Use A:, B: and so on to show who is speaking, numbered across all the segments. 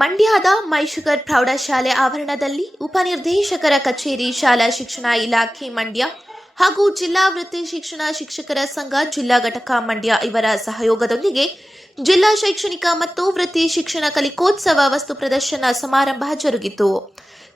A: ಮಂಡ್ಯದ ಮೈಶುಗರ್ ಪ್ರೌಢಶಾಲೆ ಆವರಣದಲ್ಲಿ ಉಪನಿರ್ದೇಶಕರ ಕಚೇರಿ ಶಾಲಾ ಶಿಕ್ಷಣ ಇಲಾಖೆ ಮಂಡ್ಯ ಹಾಗೂ ಜಿಲ್ಲಾ ವೃತ್ತಿ ಶಿಕ್ಷಣ ಶಿಕ್ಷಕರ ಸಂಘ ಜಿಲ್ಲಾ ಘಟಕ ಮಂಡ್ಯ ಇವರ ಸಹಯೋಗದೊಂದಿಗೆ ಜಿಲ್ಲಾ ಶೈಕ್ಷಣಿಕ ಮತ್ತು ವೃತ್ತಿ ಶಿಕ್ಷಣ ಕಲಿಕೋತ್ಸವ ವಸ್ತು ಪ್ರದರ್ಶನ ಸಮಾರಂಭ ಜರುಗಿತು.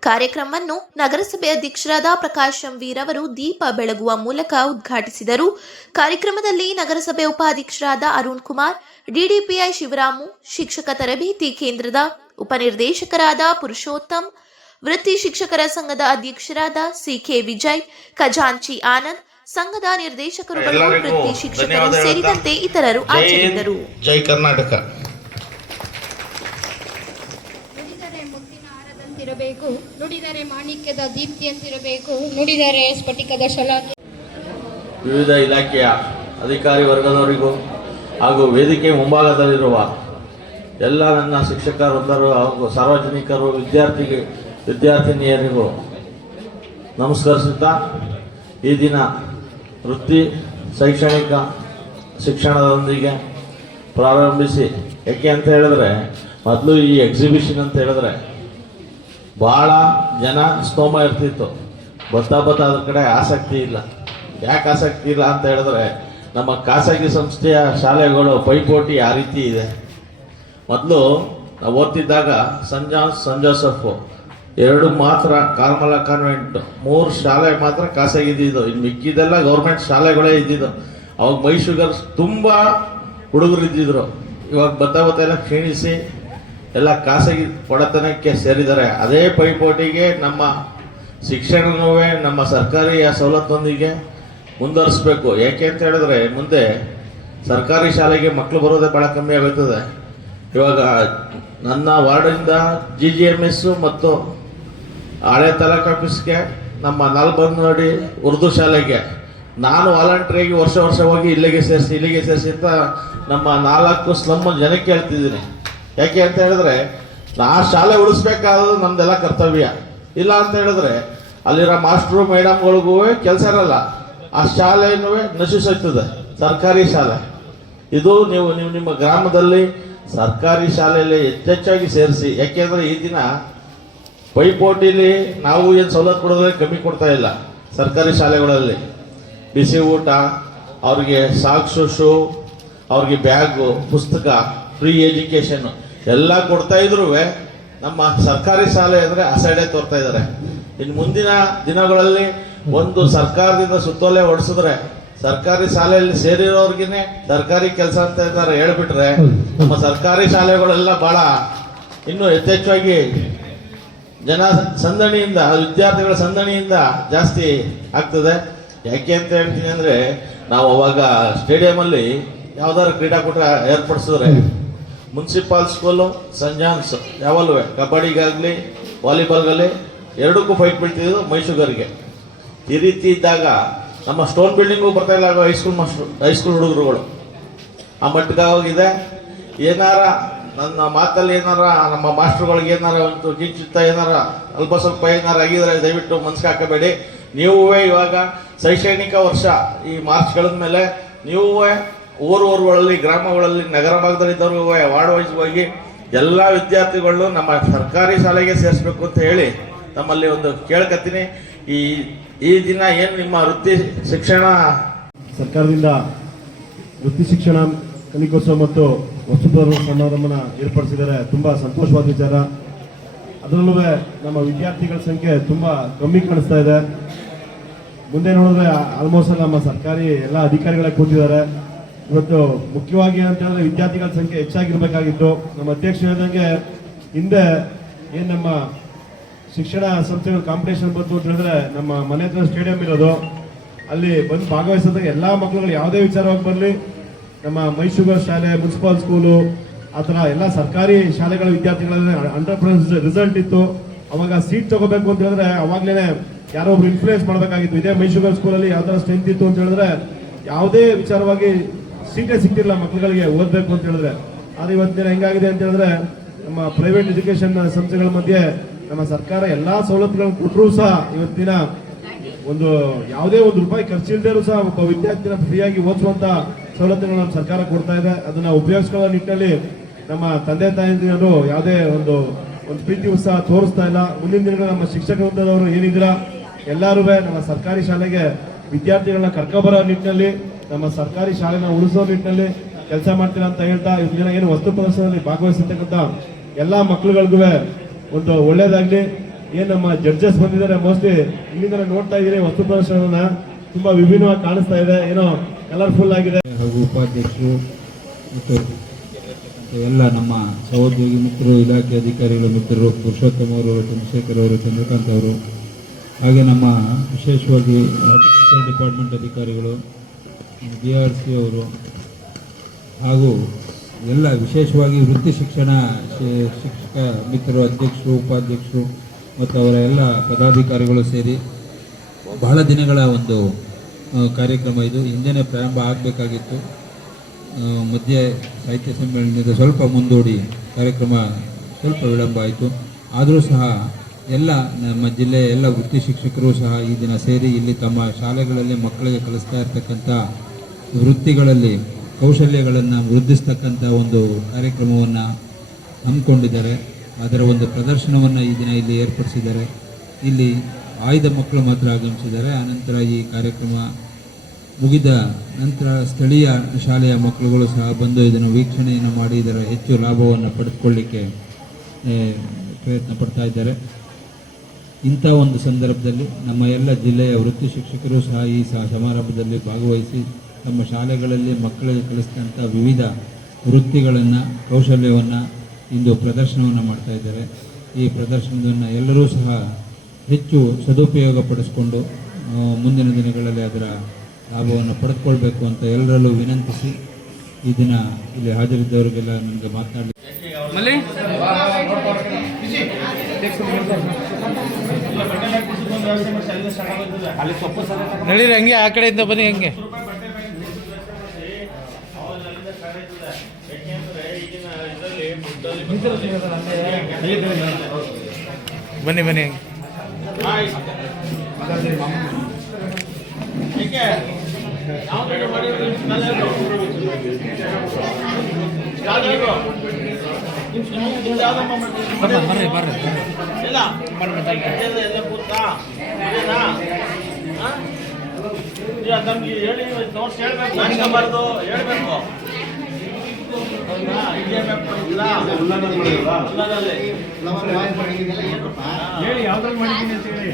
A: ಕಾರ್ಯಕ್ರಮವನ್ನು ನಗರಸಭೆ ಅಧ್ಯಕ್ಷರಾದ ಪ್ರಕಾಶ್ ವೀರವರು ಅವರು ದೀಪ ಬೆಳಗುವ ಮೂಲಕ ಉದ್ಘಾಟಿಸಿದರು. ಕಾರ್ಯಕ್ರಮದಲ್ಲಿ ನಗರಸಭೆ ಉಪಾಧ್ಯಕ್ಷರಾದ ಅರುಣ್ ಕುಮಾರ್ ಡಿಡಿಪಿಐ ಶಿವರಾಮು ಶಿಕ್ಷಕ ತರಬೇತಿ ಕೇಂದ್ರದ ಉಪನಿರ್ದೇಶಕರಾದ ಪುರುಷೋತ್ತಮ್ ವೃತ್ತಿ ಶಿಕ್ಷಕರ ಸಂಘದ ಅಧ್ಯಕ್ಷರಾದ ಸಿಕೆ ವಿಜಯ್ ಖಜಾಂಚಿ ಆನಂದ್ ಸಂಘದ ನಿರ್ದೇಶಕರುಗಳು ವೃತ್ತಿ ಶಿಕ್ಷಕರು ಸೇರಿದಂತೆ ಇತರರು
B: ಆಚರಿಸಿದರು
A: ಹಾಜರಿದ್ದರು.
B: ಜೈ ಕರ್ನಾಟಕ
C: ನುಡಿದರೆ ಮುತ್ತಿನ ಹಾರದಂತಿರಬೇಕು ನುಡಿದರೆ ಮಾಣಿಕ್ಯದ ದೀಪ್ತಿಯಂತಿರಬೇಕು ನುಡಿದರೆ ಸ್ಫಟಿಕದ ಶಲ
D: ವಿವಿಧ ಇಲಾಖೆಯ ಅಧಿಕಾರಿ ವರ್ಗದವರಿಗೂ ಹಾಗೂ ವೇದಿಕೆ ಮುಂಭಾಗದಲ್ಲಿರುವ ಎಲ್ಲ ನನ್ನ ಶಿಕ್ಷಕ ವೃಂದರು ಹಾಗೂ ಸಾರ್ವಜನಿಕರು ವಿದ್ಯಾರ್ಥಿ ವಿದ್ಯಾರ್ಥಿನಿಯರಿಗೂ ನಮಸ್ಕರಿಸುತ್ತಾ, ಈ ದಿನ ವೃತ್ತಿ ಶೈಕ್ಷಣಿಕ ಶಿಕ್ಷಣದೊಂದಿಗೆ ಪ್ರಾರಂಭಿಸಿ. ಯಾಕೆ ಅಂತ ಹೇಳಿದ್ರೆ, ಮೊದಲು ಈ ಎಕ್ಸಿಬಿಷನ್ ಅಂತ ಹೇಳಿದ್ರೆ ಭಾಳ ಜನ ಸ್ತೋಮ ಇರ್ತಿತ್ತು. ಬರ್ತಾ ಬರ್ತಾ ಅದ್ರ ಕಡೆ ಆಸಕ್ತಿ ಇಲ್ಲ. ಯಾಕೆ ಆಸಕ್ತಿ ಇಲ್ಲ ಅಂತ ಹೇಳಿದ್ರೆ, ನಮ್ಮ ಖಾಸಗಿ ಸಂಸ್ಥೆಯ ಶಾಲೆಗಳು ಪೈಪೋಟಿ ಆ ರೀತಿ ಇದೆ. ಮೊದಲು ನಾವು ಓದ್ತಿದ್ದಾಗ ಸಂಜಾ ಸನ್ ಜೋಸಫು, ಎರಡು ಮಾತ್ರ ಕಾರ್ಮಲ ಕಾನ್ವೆಂಟ್, ಮೂರು ಶಾಲೆ ಮಾತ್ರ ಖಾಸಗಿ ಇದ್ದಿದ್ದು. ಇನ್ನು ಮಿಕ್ಕಿದೆಲ್ಲ ಗೌರ್ಮೆಂಟ್ ಶಾಲೆಗಳೇ ಇದ್ದಿದ್ದು. ಅವಾಗ ಮೈಸೂರು ತುಂಬ ಹುಡುಗರು ಇದ್ದಿದ್ರು. ಇವಾಗ ಬತ್ತಾ ಬತ್ತಾ ಎಲ್ಲ ಕ್ಷೀಣಿಸಿ ಎಲ್ಲ ಖಾಸಗಿ ಒಡೆತನಕ್ಕೆ ಸೇರಿದ್ದಾರೆ. ಅದೇ ಪೈಪೋಟಿಗೆ ನಮ್ಮ ಶಿಕ್ಷಣನೂ ನಮ್ಮ ಸರ್ಕಾರಿ ಸವಲತ್ತೊಂದಿಗೆ ಮುಂದುವರಿಸ್ಬೇಕು. ಯಾಕೆ ಅಂತ ಹೇಳಿದ್ರೆ, ಮುಂದೆ ಸರ್ಕಾರಿ ಶಾಲೆಗೆ ಮಕ್ಕಳು ಬರೋದೇ ಭಾಳ ಕಮ್ಮಿ ಆಗುತ್ತದೆ. ಇವಾಗ ನನ್ನ ವಾರ್ಡಿಂದ ಜಿ ಜಿ ಎಂ ಎಸ್ಸು ಮತ್ತು ಹಳೆ ತಾಲೂಕು ಆಫೀಸ್ಗೆ ನಮ್ಮ ನಾಲ್ಬಂದಡಿ ಉರ್ದು ಶಾಲೆಗೆ ನಾನು ವಾಲಂಟ್ರಿಯಾಗಿ ವರ್ಷ ವರ್ಷ ಹೋಗಿ ಇಲ್ಲಿಗೆ ಸೇರಿಸಿ ಇಲ್ಲಿಗೆ ಸೇರಿಸಿ ಅಂತ ನಮ್ಮ ನಾಲ್ಕು ಸ್ಲಮ್ ಜನಕ್ಕೆ ಹೇಳ್ತಿದ್ದೀನಿ. ಯಾಕೆ ಅಂತ ಹೇಳಿದ್ರೆ, ನಾ ಶಾಲೆ ಉಳಿಸ್ಬೇಕಾದ್ರು ನಮ್ದೆಲ್ಲ ಕರ್ತವ್ಯ. ಇಲ್ಲ ಅಂತ ಹೇಳಿದ್ರೆ, ಅಲ್ಲಿರೋ ಮಾಸ್ಟ್ರು, ಮೇಡಮ್ಗಳಿಗೂ ಕೆಲಸ ಇರಲ್ಲ. ಆ ಶಾಲೆನೂ ನಶಿಸುತ್ತದೆ ಸರ್ಕಾರಿ ಶಾಲೆ. ಇದು ನೀವು ನೀವು ನಿಮ್ಮ ಗ್ರಾಮದಲ್ಲಿ ಸರ್ಕಾರಿ ಶಾಲೆಯಲ್ಲಿ ಹೆಚ್ಚೆಚ್ಚಾಗಿ ಸೇರಿಸಿ. ಯಾಕೆಂದ್ರೆ ಈ ದಿನ ಪೈಪೋಟಿಲಿ ನಾವು ಏನು ಸೌಲಭ್ಯ ಕೊಡೋದ್ರೆ ಕಮ್ಮಿ ಕೊಡ್ತಾ ಇಲ್ಲ ಸರ್ಕಾರಿ ಶಾಲೆಗಳಲ್ಲಿ. ಬಿಸಿ ಊಟ, ಅವ್ರಿಗೆ ಸಾಕ್ಸು ಶೂ, ಅವ್ರಿಗೆ ಬ್ಯಾಗು, ಪುಸ್ತಕ ಫ್ರೀ ಎಜುಕೇಷನ್ ಎಲ್ಲ ಕೊಡ್ತಾ ಇದ್ರು ನಮ್ಮ ಸರ್ಕಾರಿ ಶಾಲೆ ಅಂದರೆ ಅಸಡೆ ತೋರ್ತಾ ಇದ್ದಾರೆ. ಇನ್ನು ಮುಂದಿನ ದಿನಗಳಲ್ಲಿ ಒಂದು ಸರ್ಕಾರದಿಂದ ಸುತ್ತೋಲೆ ಹೊಡಿಸಿದ್ರೆ ಸರ್ಕಾರಿ ಶಾಲೆಯಲ್ಲಿ ಸೇರಿರೋರ್ಗಿನೇ ಸರ್ಕಾರಿ ಕೆಲಸ ಅಂತ ಇದ್ದಾರೆ ಹೇಳ್ಬಿಟ್ರೆ ನಮ್ಮ ಸರ್ಕಾರಿ ಶಾಲೆಗಳೆಲ್ಲ ಬಹಳ ಇನ್ನು ಯಥೇಚ್ಛವಾಗಿ ಜನ ಸಂದಣಿಯಿಂದ, ವಿದ್ಯಾರ್ಥಿಗಳ ಸಂದಣಿಯಿಂದ ಜಾಸ್ತಿ ಆಗ್ತದೆ. ಯಾಕೆ ಅಂತ ಹೇಳ್ತೀನಿ ಅಂದ್ರೆ ನಾವು ಅವಾಗ ಸ್ಟೇಡಿಯಮಲ್ಲಿ ಯಾವ್ದಾದ್ರು ಕ್ರೀಡಾಕೂಟ ಏರ್ಪಡಿಸಿದ್ರೆ municipal school Saint John's John's ಯಾವಲ್ಲೂ ಕಬಡ್ಡಿಗಾಗಲಿ ವಾಲಿಬಾಲ್ಗಾಗಲಿ ಎರಡಕ್ಕೂ ಫೈಟ್ ಬೀಳ್ತಿದ್ದು ಮೈಸೂರಿಗೆ ಈ ರೀತಿ ಇದ್ದಾಗ ನಮ್ಮ ಸ್ಟೋನ್ ಬಿಲ್ಡಿಂಗು ಬರ್ತಾ ಇಲ್ಲ ಹೈಸ್ಕೂಲ್ ಮಾಸ್ಟ್ರು ಹೈಸ್ಕೂಲ್ ಹುಡುಗರುಗಳು. ಆ ಮಟ್ಟಕ್ಕೆ ಹೋಗಿದೆ ಏನಾರ ನನ್ನ ಮಾತಲ್ಲಿ ಏನಾರ ನಮ್ಮ ಮಾಸ್ಟ್ರುಗಳಿಗೆ ಏನಾರ ಒಂದು ಕಿಂಚಿತ್ತ ಏನಾರ ಅಲ್ಪ ಸ್ವಲ್ಪ ಏನಾರ ಆಗಿದ್ರೆ ದಯವಿಟ್ಟು ಮನ್ಸಿಗೆ ಹಾಕಬೇಡಿ. ನೀವೇ ಇವಾಗ ಶೈಕ್ಷಣಿಕ ವರ್ಷ ಈ ಮಾರ್ಚ್ ಕಳೆದ ಮೇಲೆ ನೀವು ಊರು ಊರುಗಳಲ್ಲಿ ಗ್ರಾಮಗಳಲ್ಲಿ ನಗರ ಭಾಗದಲ್ಲಿದ್ದವ್ರು ವಾರ್ಡ್ ವೈಸ್ ಹೋಗಿ ಎಲ್ಲ ವಿದ್ಯಾರ್ಥಿಗಳು ನಮ್ಮ ಸರ್ಕಾರಿ ಶಾಲೆಗೆ ಸೇರಿಸ್ಬೇಕು ಅಂತ ಹೇಳಿ ತಮ್ಮಲ್ಲಿ ಒಂದು ಕೇಳ್ಕತ್ತೀನಿ. ಈ ಈ ದಿನ ಏನು ನಿಮ್ಮ ವೃತ್ತಿ ಶಿಕ್ಷಣ?
E: ಸರ್ಕಾರದಿಂದ ವೃತ್ತಿ ಶಿಕ್ಷಣ, ಕಲಿಕೋತ್ಸವ ಮತ್ತು ವಸ್ತುಪ್ರ ಸಮಾರಂಭನ ಏರ್ಪಡಿಸಿದ್ದಾರೆ ತುಂಬ ಸಂತೋಷವಾದ ವಿಚಾರ. ಅದರಲ್ಲೂ ನಮ್ಮ ವಿದ್ಯಾರ್ಥಿಗಳ ಸಂಖ್ಯೆ ತುಂಬ ಕಮ್ಮಿ ಕಾಣಿಸ್ತಾ ಇದೆ. ಮುಂದೆ ನೋಡಿದ್ರೆ ಆಲ್ಮೋಸ್ಟ್ ನಮ್ಮ ಸರ್ಕಾರಿ ಎಲ್ಲ ಅಧಿಕಾರಿಗಳೇ ಕೂತಿದ್ದಾರೆ. ಇವತ್ತು ಮುಖ್ಯವಾಗಿ ಅಂತ ವಿದ್ಯಾರ್ಥಿಗಳ ಸಂಖ್ಯೆ ಹೆಚ್ಚಾಗಿರ್ಬೇಕಾಗಿತ್ತು. ನಮ್ಮ ಅಧ್ಯಕ್ಷ ಹೇಳಿದಂಗೆ ಹಿಂದೆ ಏನು ನಮ್ಮ ಶಿಕ್ಷಣ ಸಂಸ್ಥೆಗಳು ಕಾಂಪಿಟೇಷನ್ ಬಂತು ಅಂತ ಹೇಳಿದ್ರೆ ನಮ್ಮ ಮನೆ ಹತ್ರ ಸ್ಟೇಡಿಯಂ ಇರೋದು. ಅಲ್ಲಿ ಬಂದು ಭಾಗವಹಿಸಿದಾಗ ಎಲ್ಲಾ ಮಕ್ಕಳುಗಳು ಯಾವುದೇ ವಿಚಾರವಾಗಿ ಬರಲಿ, ನಮ್ಮ ಮೈಸೂರು ಶಾಲೆ, ಮುನ್ಸಿಪಾಲ್ ಸ್ಕೂಲು ಆ ಥರ ಎಲ್ಲ ಸರ್ಕಾರಿ ಶಾಲೆಗಳ ವಿದ್ಯಾರ್ಥಿಗಳಲ್ಲಿ ಅಂಡರ್ ರಿಸಲ್ಟ್ ಇತ್ತು. ಅವಾಗ ಸೀಟ್ ತಗೋಬೇಕು ಅಂತ ಹೇಳಿದ್ರೆ ಅವಾಗಲೇ ಯಾರೋ ಒಬ್ರು ಇನ್ಫ್ಲೂಯೆನ್ಸ್ ಮಾಡಬೇಕಾಗಿತ್ತು. ಇದೇ ಮೈಸೂರು ಸ್ಕೂಲಲ್ಲಿ ಯಾವ ಥರ ಸ್ಟ್ರೆಂತ್ ಇತ್ತು ಅಂತ ಹೇಳಿದ್ರೆ ಯಾವುದೇ ವಿಚಾರವಾಗಿ ಸೀಟೇ ಸಿಕ್ತಿಲ್ಲ ಮಕ್ಕಳುಗಳಿಗೆ ಓದಬೇಕು ಅಂತ ಹೇಳಿದ್ರೆ. ಆದ್ರೆ ಇವತ್ತಿನ ಹೆಂಗಾಗಿದೆ ಅಂತ ಹೇಳಿದ್ರೆ, ನಮ್ಮ ಪ್ರೈವೇಟ್ ಎಜುಕೇಶನ್ ಸಂಸ್ಥೆಗಳ ಮಧ್ಯೆ ನಮ್ಮ ಸರ್ಕಾರ ಎಲ್ಲಾ ಸವಲತ್ತುಗಳನ್ನು ಕೊಟ್ಟರು ಸಹ ಇವತ್ತಿನ ಒಂದು ಯಾವುದೇ ಒಂದು ರೂಪಾಯಿ ಖರ್ಚಿಲ್ದೇರೂ ಸಹ ಒಬ್ಬ ವಿದ್ಯಾರ್ಥಿನ ಫ್ರೀಯಾಗಿ ಓದಿಸುವಂತ ಸವಲತ್ತುಗಳು ನಮ್ಮ ಸರ್ಕಾರ ಕೊಡ್ತಾ ಇದೆ. ಅದನ್ನ ಉಪಯೋಗಿಸ್ಕೊಳ್ಳೋ ನಿಟ್ಟಿನಲ್ಲಿ ನಮ್ಮ ತಂದೆ ತಾಯಿಯರು ಯಾವುದೇ ಒಂದು ಒಂದು ಪ್ರೀತಿ ಉತ್ಸಾಹ ತೋರಿಸ್ತಾ ಇಲ್ಲ. ಮುಂದಿನ ದಿನಗಳು ನಮ್ಮ ಶಿಕ್ಷಕ ವೃಂದದವರು ಏನಿದ್ರ ಎಲ್ಲರೂ ನಮ್ಮ ಸರ್ಕಾರಿ ಶಾಲೆಗೆ ವಿದ್ಯಾರ್ಥಿಗಳನ್ನ ಕರ್ಕೊಬರೋ ನಿಟ್ಟಿನಲ್ಲಿ ನಮ್ಮ ಸರ್ಕಾರಿ ಶಾಲೆನ ಉಳಿಸೋ ನಿಟ್ಟಿನಲ್ಲಿ ಕೆಲಸ ಮಾಡ್ತೀರಾ ಅಂತ ಹೇಳ್ತಾ ಇವತ್ತು ದಿನ ಏನು ವಸ್ತು ಪ್ರದರ್ಶನದಲ್ಲಿ ಭಾಗವಹಿಸಿರ್ತಕ್ಕಂಥ ಎಲ್ಲ ಮಕ್ಕಳುಗಳಿಗೂ ಒಂದು ಒಳ್ಳೇದಾಗ್ಲಿ. ಏನು ನಮ್ಮ ಜಡ್ಜಸ್ ಬಂದಿದ್ದಾರೆ ಮೋಸ್ಟ್ಲಿ ಇಲ್ಲಿಂದ ನೋಡ್ತಾ ಇದ್ದೀರಿ ವಸ್ತು ಪ್ರದರ್ಶನ ತುಂಬಾ ವಿಭಿನ್ನವಾಗಿ ಕಾಣಿಸ್ತಾ ಇದೆ. ಏನೋ ಕಲರ್ಫುಲ್ ಆಗಿದೆ.
B: ಹಾಗೂ ಉಪಾಧ್ಯಕ್ಷರು ಮತ್ತು ಎಲ್ಲ ನಮ್ಮ ಸಹೋದ್ಯೋಗಿ ಮಿತ್ರರು, ಇಲಾಖೆ ಅಧಿಕಾರಿಗಳು, ಮಿತ್ರರು, ಪುರುಷೋತ್ತಮ ಅವರು, ಚಂದ್ರಶೇಖರ್ ಅವರು, ಚಂದ್ರಕಾಂತ್ ಅವರು, ಹಾಗೆ ನಮ್ಮ ವಿಶೇಷವಾಗಿ ಡಿಪಾರ್ಟ್ಮೆಂಟ್ ಅಧಿಕಾರಿಗಳು ಬಿ ಆರ್ ಸಿ ಅವರು ಹಾಗೂ ಎಲ್ಲ ವಿಶೇಷವಾಗಿ ವೃತ್ತಿ ಶಿಕ್ಷಣ ಶಿಕ್ಷಕ ಮಿತ್ರರು, ಅಧ್ಯಕ್ಷರು, ಉಪಾಧ್ಯಕ್ಷರು ಮತ್ತು ಅವರ ಎಲ್ಲ ಪದಾಧಿಕಾರಿಗಳು ಸೇರಿ ಬಹಳ ದಿನಗಳ ಒಂದು ಕಾರ್ಯಕ್ರಮ ಇದು. ಹಿಂದೆನೇ ಪ್ರಾರಂಭ ಆಗಬೇಕಾಗಿತ್ತು. ಮಧ್ಯೆ ಸಾಹಿತ್ಯ ಸಮ್ಮೇಳನದ ಸ್ವಲ್ಪ ಮುಂದೂಡಿ ಕಾರ್ಯಕ್ರಮ ಸ್ವಲ್ಪ ವಿಳಂಬ ಆಯಿತು. ಆದರೂ ಸಹ ಎಲ್ಲ ನಮ್ಮ ಜಿಲ್ಲೆಯ ಎಲ್ಲ ವೃತ್ತಿ ಶಿಕ್ಷಕರು ಸಹ ಈ ದಿನ ಸೇರಿ ಇಲ್ಲಿ ತಮ್ಮ ಶಾಲೆಗಳಲ್ಲಿ ಮಕ್ಕಳಿಗೆ ಕಲಿಸ್ತಾ ಇರ್ತಕ್ಕಂಥ ವೃತ್ತಿಗಳಲ್ಲಿ ಕೌಶಲ್ಯಗಳನ್ನು ವೃದ್ಧಿಸ್ತಕ್ಕಂಥ ಒಂದು ಕಾರ್ಯಕ್ರಮವನ್ನು ಹಮ್ಮಿಕೊಂಡಿದ್ದಾರೆ. ಅದರ ಒಂದು ಪ್ರದರ್ಶನವನ್ನು ಈ ದಿನ ಇಲ್ಲಿ ಏರ್ಪಡಿಸಿದ್ದಾರೆ. ಇಲ್ಲಿ ಆಯ್ದ ಮಕ್ಕಳು ಮಾತ್ರ ಆಗಮಿಸಿದ್ದಾರೆ. ಆನಂತರ ಈ ಕಾರ್ಯಕ್ರಮ ಮುಗಿದ ನಂತರ ಸ್ಥಳೀಯ ಶಾಲೆಯ ಮಕ್ಕಳುಗಳು ಸಹ ಬಂದು ಇದನ್ನು ವೀಕ್ಷಣೆಯನ್ನು ಮಾಡಿ ಇದರ ಹೆಚ್ಚು ಲಾಭವನ್ನು ಪಡೆದುಕೊಳ್ಳಿಕ್ಕೆ ಪ್ರಯತ್ನ ಪಡ್ತಾ ಇದ್ದಾರೆ. ಇಂಥ ಒಂದು ಸಂದರ್ಭದಲ್ಲಿ ನಮ್ಮ ಎಲ್ಲ ಜಿಲ್ಲೆಯ ವೃತ್ತಿ ಶಿಕ್ಷಕರು ಸಹ ಈ ಸಮಾರಂಭದಲ್ಲಿ ಭಾಗವಹಿಸಿ ತಮ್ಮ ಶಾಲೆಗಳಲ್ಲಿ ಮಕ್ಕಳಿಗೆ ಕಲಿಸಿದಂಥ ವಿವಿಧ ವೃತ್ತಿಗಳನ್ನು, ಕೌಶಲ್ಯವನ್ನು ಇಂದು ಪ್ರದರ್ಶನವನ್ನು ಮಾಡ್ತಾ ಇದ್ದಾರೆ. ಈ ಪ್ರದರ್ಶನವನ್ನು ಎಲ್ಲರೂ ಸಹ ಹೆಚ್ಚು ಸದುಪಯೋಗ ಪಡಿಸ್ಕೊಂಡು ಮುಂದಿನ ದಿನಗಳಲ್ಲಿ ಅದರ ಲಾಭವನ್ನು ಪಡೆದುಕೊಳ್ಬೇಕು ಅಂತ ಎಲ್ಲರಲ್ಲೂ ವಿನಂತಿಸಿ ಈ ದಿನ ಇಲ್ಲಿ ಹಾಜರಿದ್ದವರಿಗೆಲ್ಲ ನನಗೆ ಮಾತನಾಡಿ
F: ನಡೀರಿ, ಹಂಗೆ ಆ ಕಡೆಯಿಂದ ಬನ್ನಿ, ಹಂಗೆ. ಬನ್ನಿ ಬನ್ನಿ. ಬರ್ರಿ ಬರ್ರಿ
D: ಹೇಳಿ ನೋಡ್ಸ್ ಹೇಳ್ಬೇಕು ನಾಚ್ಕೊಬಾರ್ದು ಹೇಳ್ಬೇಕು.
E: ಹೇಳಿ ಅಂತ ಹೇಳಿ.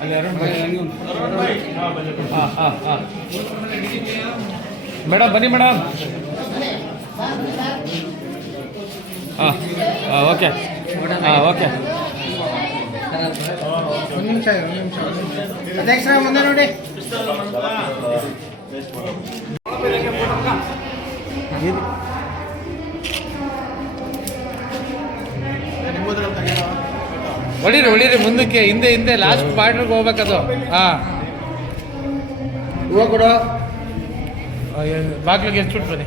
F: ಅಲ್ಲೇ ಎರಡು ಹಾಂ ಹಾಂ ಹಾಂ. ಮೇಡಮ್ ಬನ್ನಿ ಮೇಡಮ್ ಹಾಂ ಹಾಂ ಓಕೆ. ಒಳ್ಳಿರಿ ಹೊಡೀರಿ ಹೊಡೀರಿ ಮುಂದಕ್ಕೆ ಹಿಂದೆ ಹಿಂದೆ ಲಾಸ್ಟ್ ಪಾರ್ಟ್ರಿಗೆ ಹೋಗ್ಬೇಕದು ಹಾಂ. ಹೂವು ಕೊಡು. ಬಾಗ್ಲಿಗೆ ಎಷ್ಟು ಬನ್ನಿ.